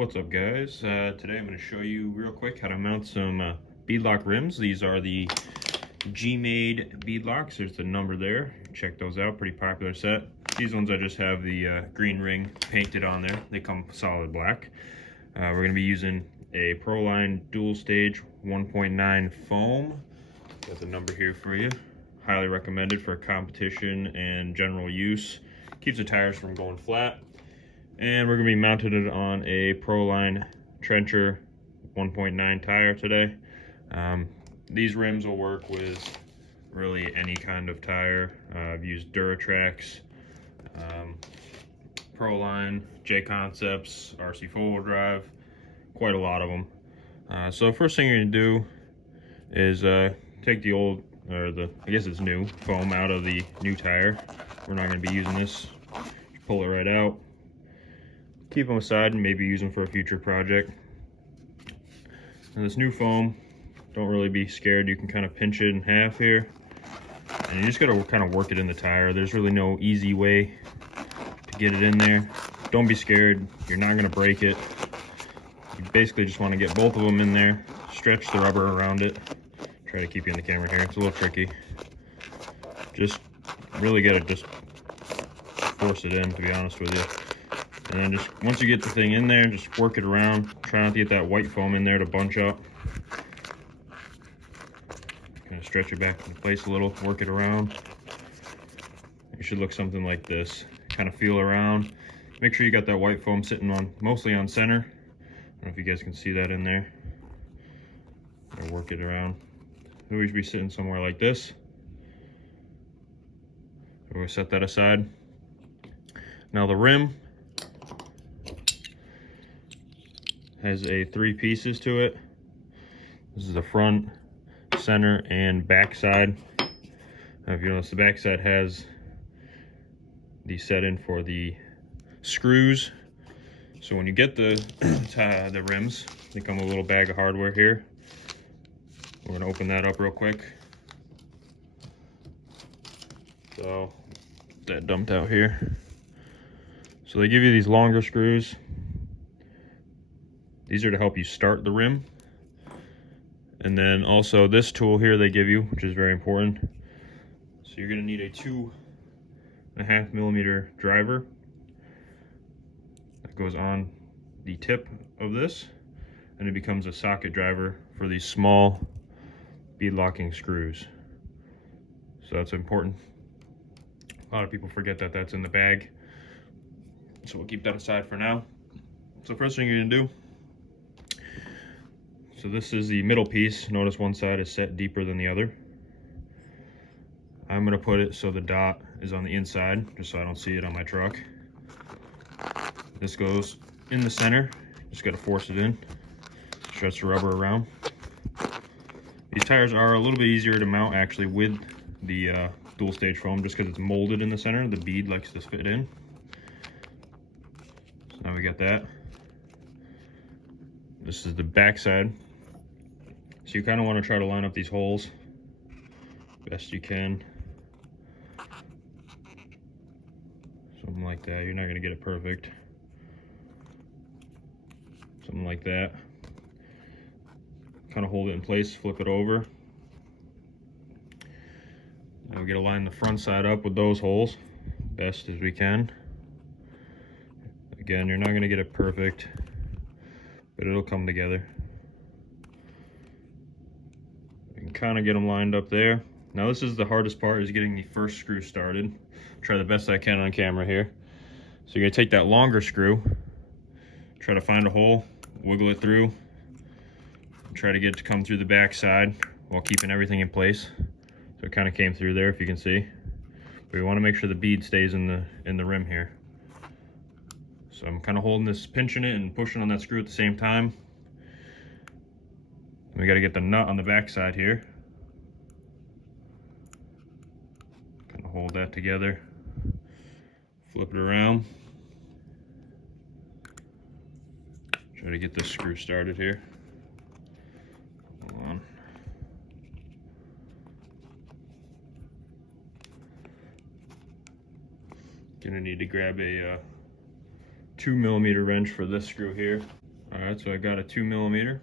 What's up, guys? Today I'm going to show you real quick how to mount some beadlock rims. These are the Gmade beadlocks. There's the number there. Check those out. Pretty popular set. These ones I just have the green ring painted on there. They come solid black. We're going to be using a Proline dual stage 1.9 foam. Got the number here for you. Highly recommended for competition and general use. Keeps the tires from going flat. And we're going to be mounting it on a Proline Trencher 1.9 tire today. These rims will work with really any kind of tire. I've used Duratrax, Proline, J-Concepts, RC 4-wheel drive, quite a lot of them. So first thing you're going to do is take the old, or I guess it's new, foam out of the new tire. We're not going to be using this. Just pull it right out. Keep them aside and maybe use them for a future project. And this new foam, don't really be scared. You can kind of pinch it in half here. And you just gotta kind of work it in the tire. There's really no easy way to get it in there. Don't be scared. You're not gonna break it. You basically just wanna get both of them in there. Stretch the rubber around it. Try to keep you in the camera here. It's a little tricky. Just really gotta just force it in, to be honest with you. And then just once you get the thing in there, just work it around. Try not to get that white foam in there to bunch up. Kind of stretch it back into place a little, work it around. It should look something like this. Kind of feel around. Make sure you got that white foam sitting on, mostly on center. I don't know if you guys can see that in there. Or work it around. It always be sitting somewhere like this. We're going to set that aside. Now the rim has 3 pieces to it. This is the front, center, and back side. Now, if you notice, the back side has the set in for the screws. So when you get the rims, they come with a little bag of hardware here. We're gonna open that up real quick. So get that dumped out here. So they give you these longer screws. These are to help you start the rim. And then also this tool here they give you, which is very important. So you're gonna need a 2.5 millimeter driver that goes on the tip of this, and it becomes a socket driver for these small bead locking screws. So that's important. A lot of people forget that that's in the bag. So we'll keep that aside for now. So first thing you're gonna do, so this is the middle piece. Notice one side is set deeper than the other. I'm gonna put it so the dot is on the inside, just so I don't see it on my truck. This goes in the center. Just gotta force it in. Stretch the rubber around. These tires are a little bit easier to mount actually with the dual stage foam, just because it's molded in the center. The bead likes to fit in. So now we got that. This is the back side. So you kind of want to try to line up these holes best you can. Something like that. You're not going to get it perfect. Something like that. Kind of hold it in place, flip it over. Now we got to line the front side up with those holes best as we can. Again, you're not going to get it perfect, but it'll come together. You can kind of get them lined up there. Now this is the hardest part, is getting the first screw started. Try the best I can on camera here. So you're gonna take that longer screw, try to find a hole, wiggle it through, and try to get it to come through the back side while keeping everything in place. So it kind of came through there, if you can see. But we want to make sure the bead stays in the rim here. So I'm kind of holding this, pinching it and pushing on that screw at the same time. We got to get the nut on the back side here. Kind of hold that together. Flip it around. Try to get this screw started here. Hold on. Gonna need to grab a 2 millimeter wrench for this screw here. Alright, so I got a 2mm.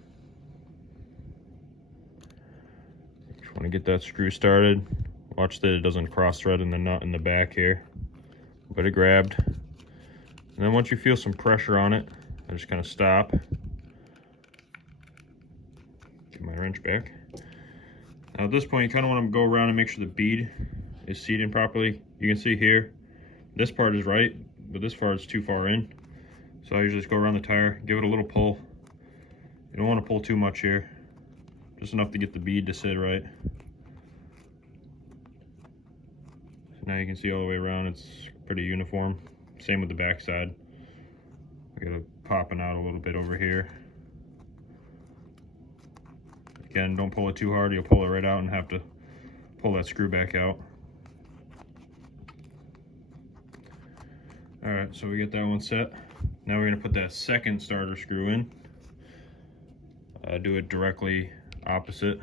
Just want to get that screw started. Watch that it doesn't cross thread in the nut in the back here. But it grabbed. And then once you feel some pressure on it, I just kind of stop. Get my wrench back. Now at this point, you kind of want to go around and make sure the bead is seated properly. You can see here, this part is right, but this part is too far in. So I usually just go around the tire, give it a little pull. You don't want to pull too much here, just enough to get the bead to sit right. So now you can see all the way around, it's pretty uniform. Same with the back side. I got it popping out a little bit over here. Again, don't pull it too hard, you'll pull it right out and have to pull that screw back out. Alright, so we get that one set. Now we're going to put that second starter screw in. Do it directly opposite.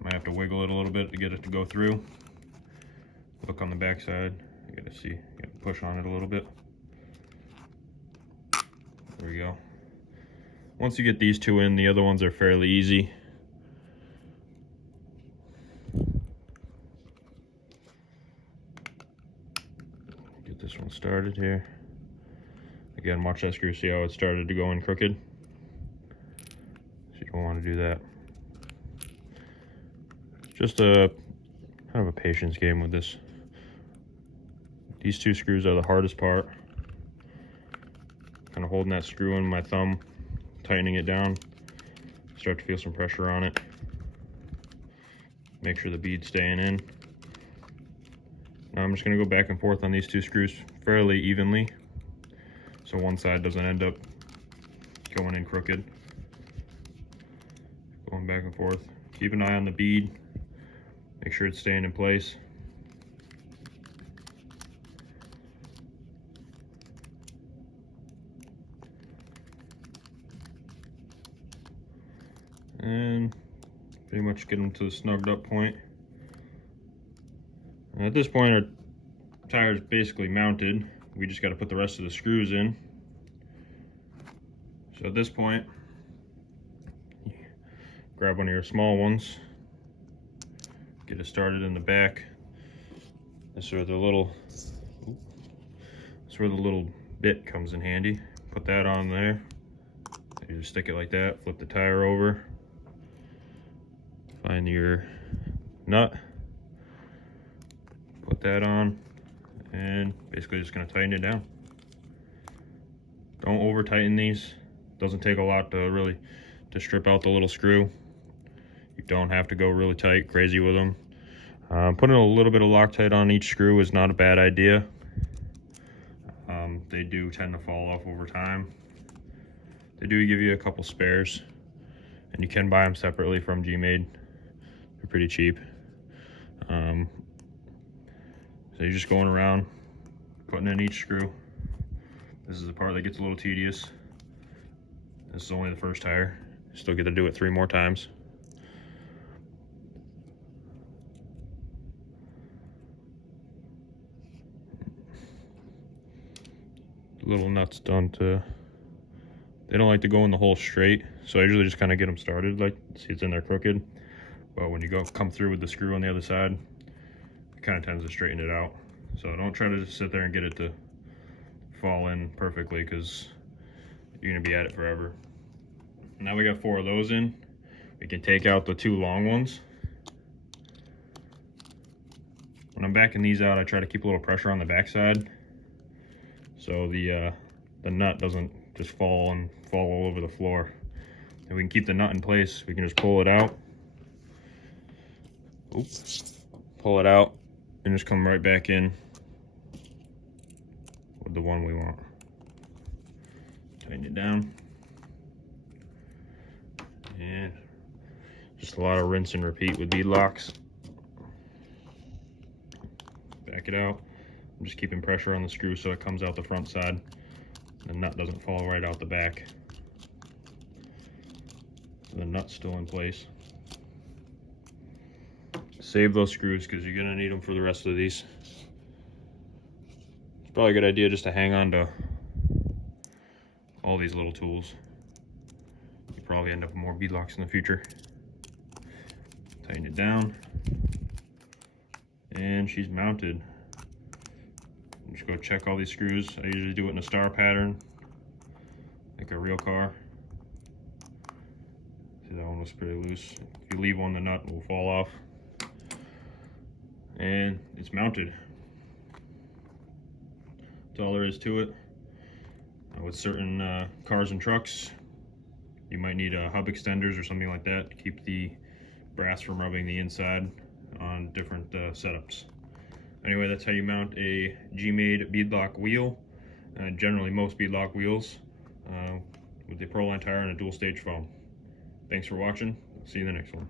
Might have to wiggle it a little bit to get it to go through. Look on the back side. You gotta see, you gotta push on it a little bit. There we go. Once you get these two in, the other ones are fairly easy. Get this one started here. Again, watch that screw, see how it started to go in crooked. So you don't want to do that. Just a kind of a patience game with this. These two screws are the hardest part. Kind of holding that screw in my thumb, tightening it down. Start to feel some pressure on it. Make sure the bead's staying in. Now I'm just going to go back and forth on these two screws fairly evenly, so one side doesn't end up going in crooked. Going back and forth. Keep an eye on the bead. Make sure it's staying in place. And pretty much get them to the snugged up point. And at this point, our tire is basically mounted. We just got to put the rest of the screws in. So at this point, grab one of your small ones, get it started in the back. This is where the little bit comes in handy. Put that on there. You just stick it like that, flip the tire over, find your nut, put that on, and basically just going to tighten it down. Don't over tighten these. Doesn't take a lot to strip out the little screw. You don't have to go really tight, crazy with them. Putting a little bit of Loctite on each screw is not a bad idea. They do tend to fall off over time. They do give you a couple spares, and you can buy them separately from Gmade. They're pretty cheap. So you're just going around, putting in each screw. This is the part that gets a little tedious. This is only the first tire. You still get to do it 3 more times. Little nuts they don't like to go in the hole straight, so I usually just kind of get them started, like, see it's in there crooked, but when you come through with the screw on the other side, it kind of tends to straighten it out. So don't try to just sit there and get it to fall in perfectly, because you're going to be at it forever. Now we got 4 of those in. We can take out the 2 long ones. When I'm backing these out, I try to keep a little pressure on the back side, so the nut doesn't just fall all over the floor. And we can keep the nut in place. We can just pull it out. Oops. Pull it out and just come right back in with the one we want. Tighten it down. And just a lot of rinse and repeat with beadlocks. Back it out. I'm just keeping pressure on the screw so it comes out the front side. The nut doesn't fall right out the back. So the nut's still in place. Save those screws because you're gonna need them for the rest of these. It's probably a good idea just to hang on to all these little tools. You probably end up with more beadlocks in the future. Tighten it down, and she's mounted. Just go check all these screws. I usually do it in a star pattern, like a real car. See, that one was pretty loose. If you leave one, the nut will fall off. And it's mounted. That's all there is to it. With certain cars and trucks, you might need hub extenders or something like that to keep the brass from rubbing the inside on different setups. Anyway, that's how you mount a Gmade beadlock wheel. Generally, most beadlock wheels with the Proline tire and a dual stage foam. Thanks for watching. See you in the next one.